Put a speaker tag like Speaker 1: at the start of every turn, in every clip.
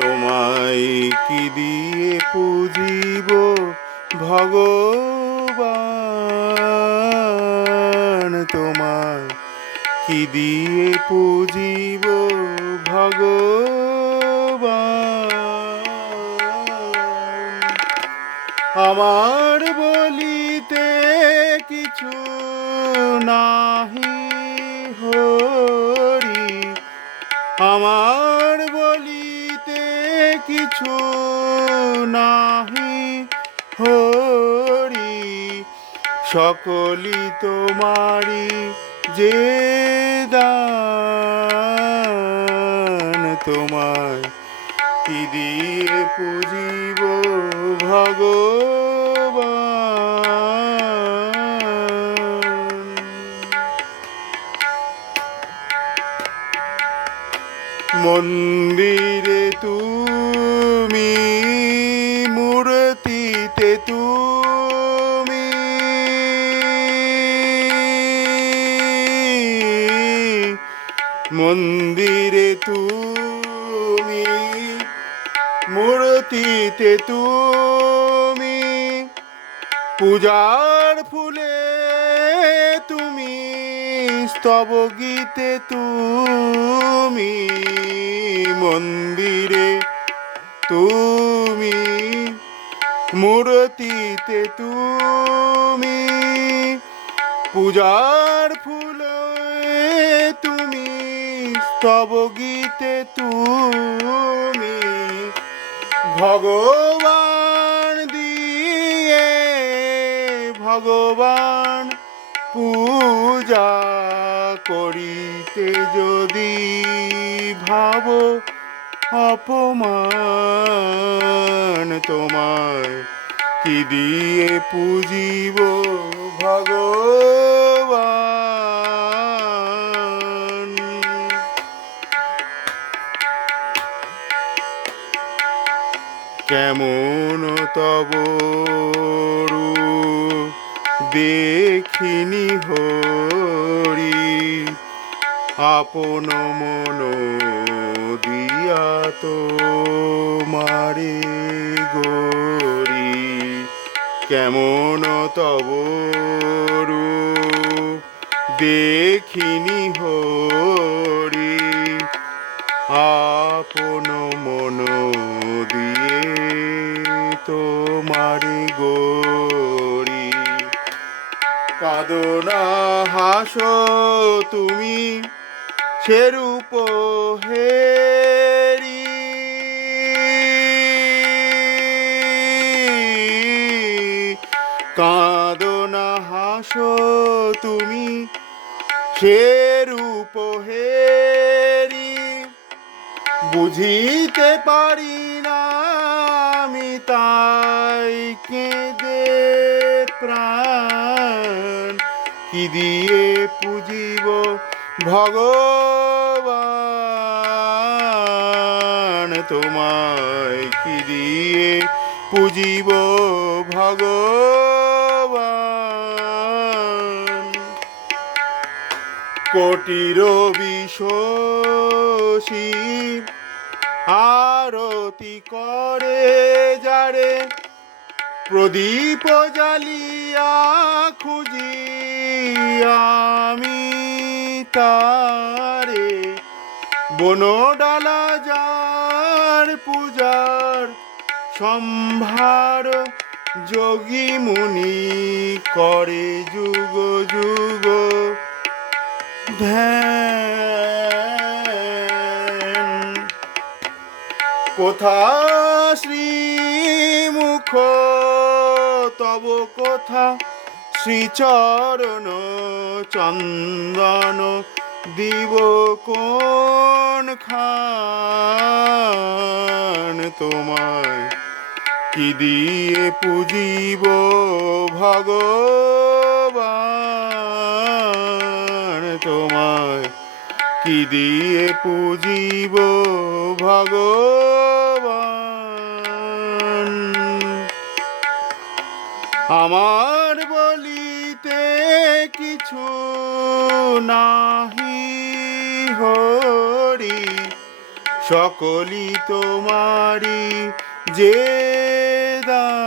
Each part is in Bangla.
Speaker 1: তোমায় কি দিয়ে পুজিব ভগবান? তোমায় কি দিয়ে পুজিব ভগবান? আমার বলিতে কিছু নাহি হরি। আমার কিছু নাহি হরি। সকলি তোমারি যে দান। তোমায় কি দিয়ে পুজিব ভগবান। মন্দিরে মন্দিরে তুমি, মূর্তিতে তুমি, পূজার ফুলে তুমি স্তব গীতে তুমি, মন্দিরে তুমি, মূর্তিতে তুমি, পূজার ফুলে স্তব গীতে তুমি ভগবান দিয়ে ভগবান পূজা করিতে যদি ভাব অপমান তোমায় কি দিয়ে পুজিব ভগবান? কেমন তব দেখিনি হরি। আপন মন দিয়া তো মারে গরি কেমন তব দেখিনি হরি। কাদনা হাস তুমি সেরূপ হেরি। কাদনা হাস তুমি সেরূপ হেরি। বুঝিতে পারি কি দিয়ে পুজিব ভগবান। তোমায় কি দিয়ে পুজিব ভগবান? কোটির বিশ্বসী আরতি করে যারে প্রদীপ জ্বালিয়া খুঁজি আমি তারে বনডালা যার পূজার সম্ভার যোগী মুনি করে যুগ যুগ। ধ্যান। কোথা শ্রীমুখ, তব কোথা শ্রীচরণ চন্দন দিব কোন খান তোমায়? কি দিয়ে পুজিব ভগবান তোমায়? কি দিয়ে পুজিব ভগবান? আমার কিছু নাহি হরি, সকলি তোমারি যে দান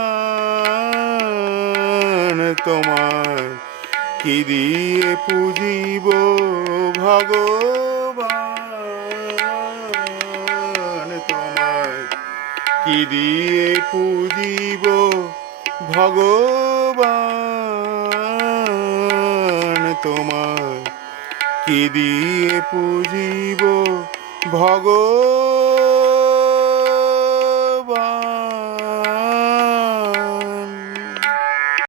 Speaker 1: তোমায় কি দিয়ে পুজিব ভগবান তোমার? কি দিয়ে পুজিব ভগবান তোমায় কি দিয়ে পুজিব ভগবান?